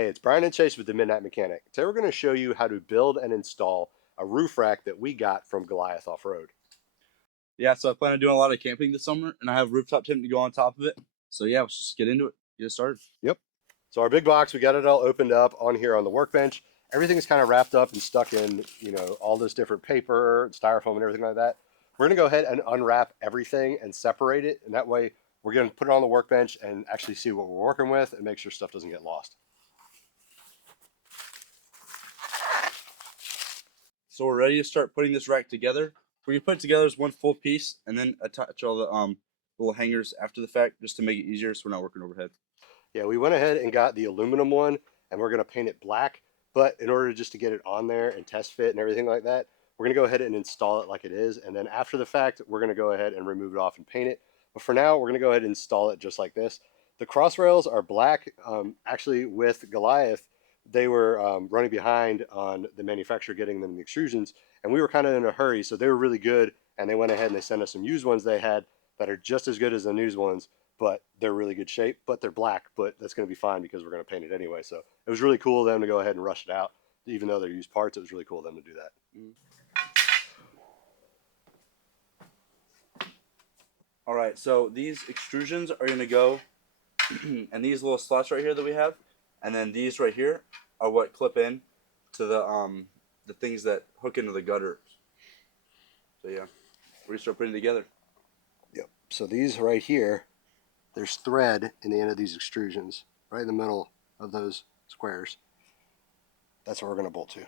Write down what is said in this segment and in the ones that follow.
Hey, it's Brian and Chase with the Midnight Mechanic. Today we're going to show you how to build and install a roof rack that we got from Goliath Off-Road. Yeah, so I plan on doing a lot of camping this summer, and I have rooftop tent to go on top of it. So yeah, let's just get into it, get it started. Yep. So our big box, we got it all opened up on here on the workbench. Everything's kind of wrapped up and stuck in, all this different paper, styrofoam and everything like that. We're going to go ahead and unwrap everything and separate it. And that way we're going to put it on the workbench and actually see what we're working with and make sure stuff doesn't get lost. So we're ready to start putting this rack together. What you put it together is one full piece, and then attach all the little hangers after the fact, just to make it easier so we're not working overhead. Yeah, we went ahead and got the aluminum one, and we're going to paint it black. But in order just to get it on there and test fit and everything like that, we're going to go ahead and install it like it is. And then after the fact, we're going to go ahead and remove it off and paint it. But for now, we're going to go ahead and install it just like this. The cross rails are black. Actually, with Goliath, they were running behind on the manufacturer getting them the extrusions, and we were kind of in a hurry, so they were really good, and they went ahead and they sent us some used ones they had that are just as good as the new ones, but they're really good shape, but they're black, but that's going to be fine because we're going to paint it anyway. So it was really cool of them to go ahead and rush it out. Even though they're used parts, it was really cool of them to do that. All right, so these extrusions are going to go, and these little slots right here that we have, and then these right here are what clip in to the things that hook into the gutters. So yeah, we're going to start putting it together. Yep, so these right here, there's thread in the end of these extrusions, right in the middle of those squares. That's what we're going to bolt to.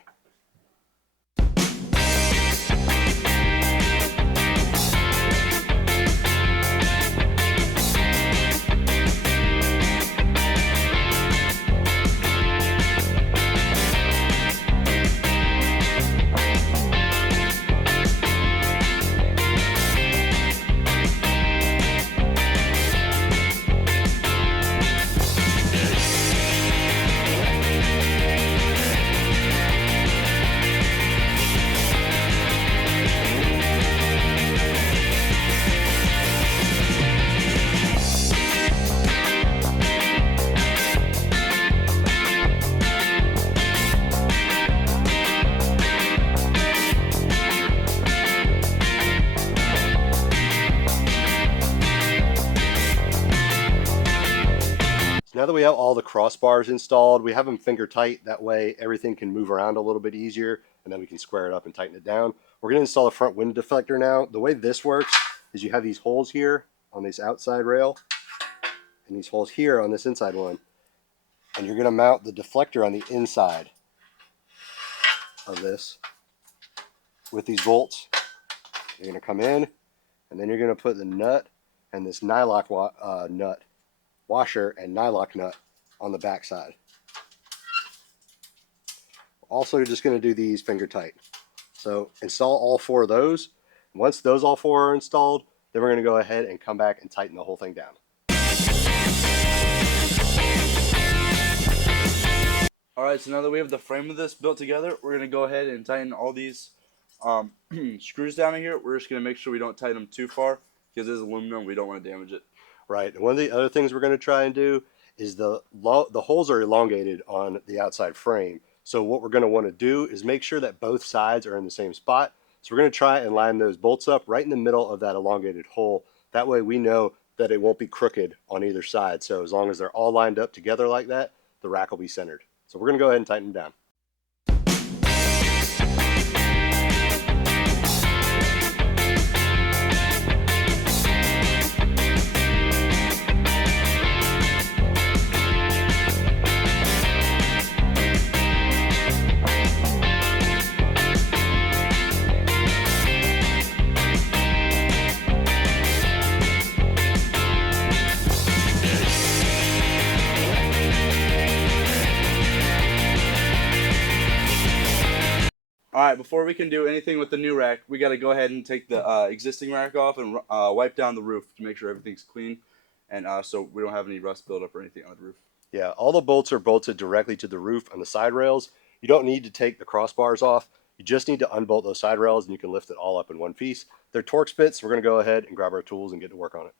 Now that we have all the crossbars installed, we have them finger tight. That way everything can move around a little bit easier, and then we can square it up and tighten it down. We're going to install a front window deflector now. The way this works is you have these holes here on this outside rail and these holes here on this inside one. And you're going to mount the deflector on the inside of this with these bolts. You're going to come in, and then you're going to put the nut and this nylock nut washer and nylock nut on the back side. Also, you're just going to do these finger tight. So install all four of those. Once those all four are installed, then we're going to go ahead and come back and tighten the whole thing down. Alright, so now that we have the frame of this built together, we're going to go ahead and tighten all these screws down in here. We're just going to make sure we don't tighten them too far because it is aluminum. We don't want to damage it. Right. And one of the other things we're going to try and do is the holes are elongated on the outside frame. So what we're going to want to do is make sure that both sides are in the same spot. So we're going to try and line those bolts up right in the middle of that elongated hole. That way we know that it won't be crooked on either side. So as long as they're all lined up together like that, the rack will be centered. So we're going to go ahead and tighten them down. Alright, before we can do anything with the new rack, we got to go ahead and take the existing rack off and wipe down the roof to make sure everything's clean, and so we don't have any rust buildup or anything on the roof. Yeah, all the bolts are bolted directly to the roof on the side rails. You don't need to take the crossbars off. You just need to unbolt those side rails and you can lift it all up in one piece. They're Torx bits. We're going to go ahead and grab our tools and get to work on it.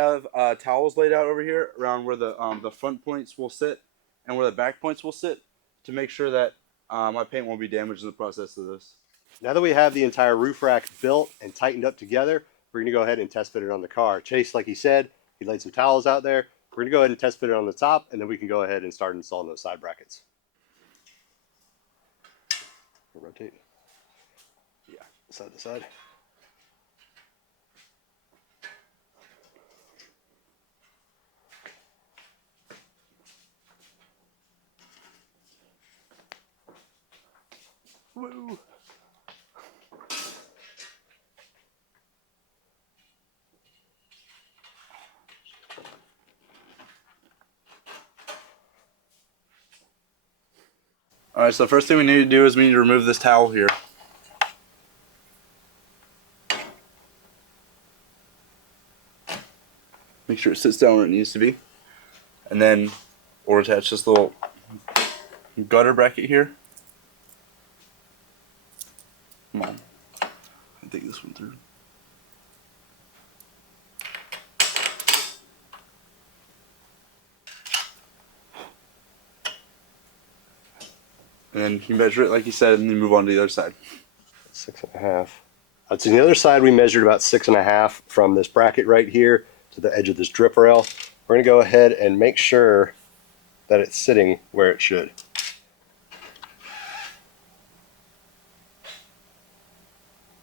have towels laid out over here around where the front points will sit and where the back points will sit to make sure that my paint won't be damaged in the process of this. Now that we have the entire roof rack built and tightened up together, we're going to go ahead and test fit it on the car. Chase, like he said, he laid some towels out there. We're going to go ahead and test fit it on the top, and then we can go ahead and start installing those side brackets. Rotate. Yeah, side to side. Woo! Alright, so the first thing we need to do is we need to remove this towel here. Make sure it sits down where it needs to be. And then we'll attach this little gutter bracket here. Come on. I think this one through. And then you measure it like you said, and then move on to the other side. 6.5. So the other side we measured about 6.5 from this bracket right here to the edge of this drip rail. We're going to go ahead and make sure that it's sitting where it should.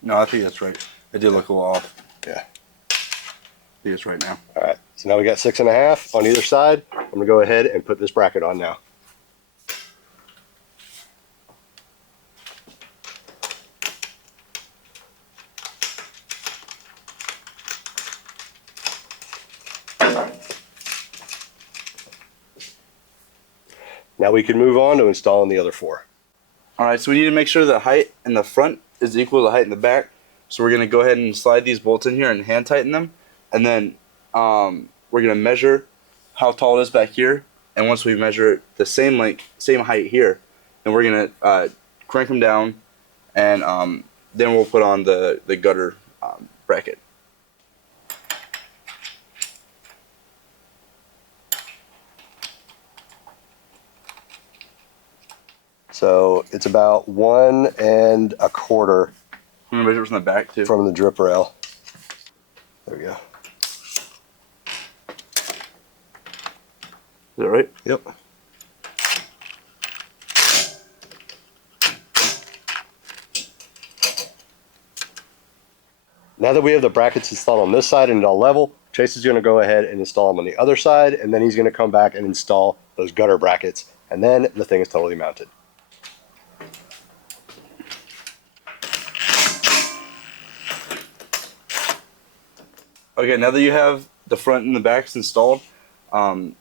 No, I think that's right. It did look a little off. Yeah. I think it's right now. All right. So now we got 6.5 on either side. I'm going to go ahead and put this bracket on now. Now we can move on to installing the other 4. Alright, so we need to make sure the height in the front is equal to the height in the back. So we're going to go ahead and slide these bolts in here and hand tighten them. And then we're going to measure how tall it is back here. And once we measure it the same length, same height here, then we're going to crank them down. And then we'll put on the gutter bracket. So it's about 1 1/4 I'm going to measure it from the back too. from the drip rail. There we go. Is that right? Yep. Now that we have the brackets installed on this side and all level, Chase is going to go ahead and install them on the other side, and then he's going to come back and install those gutter brackets, and then the thing is totally mounted. Okay, now that you have the front and the backs installed,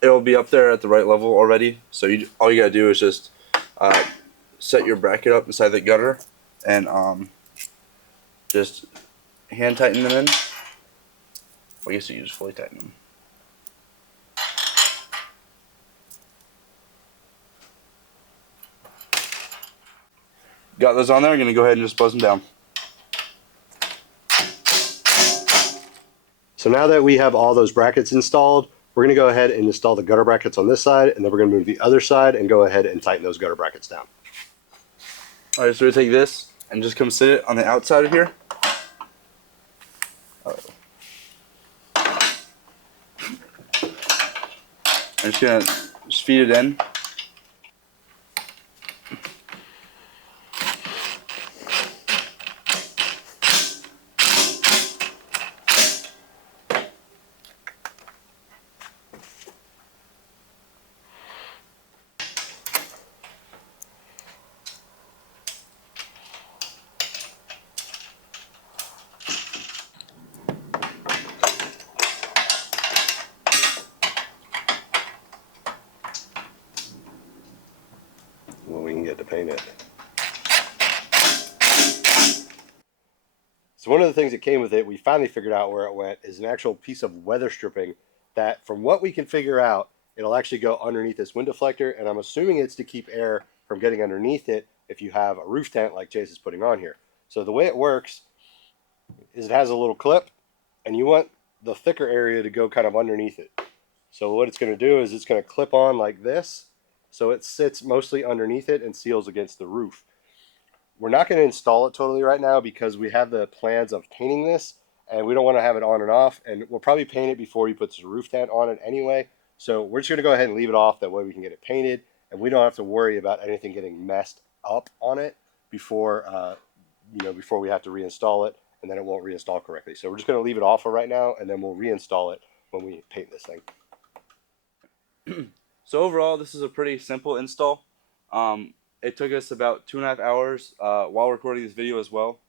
it'll be up there at the right level already. So all you gotta do is just set your bracket up inside the gutter and just hand tighten them in. Well, I guess you just fully tighten them. Got those on there. I'm gonna go ahead and just buzz them down. So now that we have all those brackets installed, we're going to go ahead and install the gutter brackets on this side, and then we're going to move the other side and go ahead and tighten those gutter brackets down. Alright, so we take this and just come sit it on the outside of here. I'm just gonna feed it in. When we can get to paint it. So one of the things that came with it, we finally figured out where it went, is an actual piece of weather stripping that, from what we can figure out, it'll actually go underneath this wind deflector, and I'm assuming it's to keep air from getting underneath it if you have a roof tent like Chase is putting on here. So the way it works is it has a little clip, and you want the thicker area to go kind of underneath it. So what it's going to do is it's going to clip on like this, so it sits mostly underneath it and seals against the roof. We're not going to install it totally right now because we have the plans of painting this, and we don't want to have it on and off, and we'll probably paint it before we put the roof tent on it anyway. So we're just going to go ahead and leave it off, that way we can get it painted and we don't have to worry about anything getting messed up on it before before we have to reinstall it, and then it won't reinstall correctly. So we're just going to leave it off for right now, and then we'll reinstall it when we paint this thing. So overall, this is a pretty simple install. It took us about 2.5 hours while recording this video as well.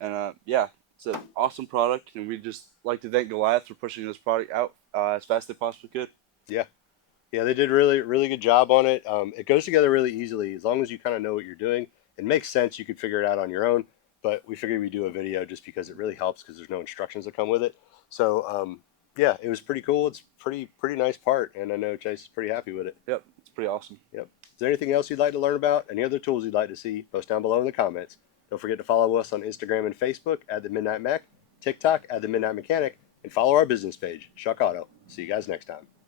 And yeah, it's an awesome product, and we'd just like to thank Goliath for pushing this product out as fast as they possibly could. Yeah, they did really good job on it. It goes together really easily as long as you kind of know what you're doing. It makes sense. You could figure it out on your own, but we figured we'd do a video just because it really helps, because there's no instructions that come with it. So yeah, it was pretty cool. It's pretty nice part, and I know Chase is pretty happy with it. Yep, it's pretty awesome. Yep. Is there anything else you'd like to learn about? Any other tools you'd like to see? Post down below in the comments. Don't forget to follow us on Instagram and Facebook at The Midnight Mac, TikTok at The Midnight Mechanic, and follow our business page, Shuck Auto. See you guys next time.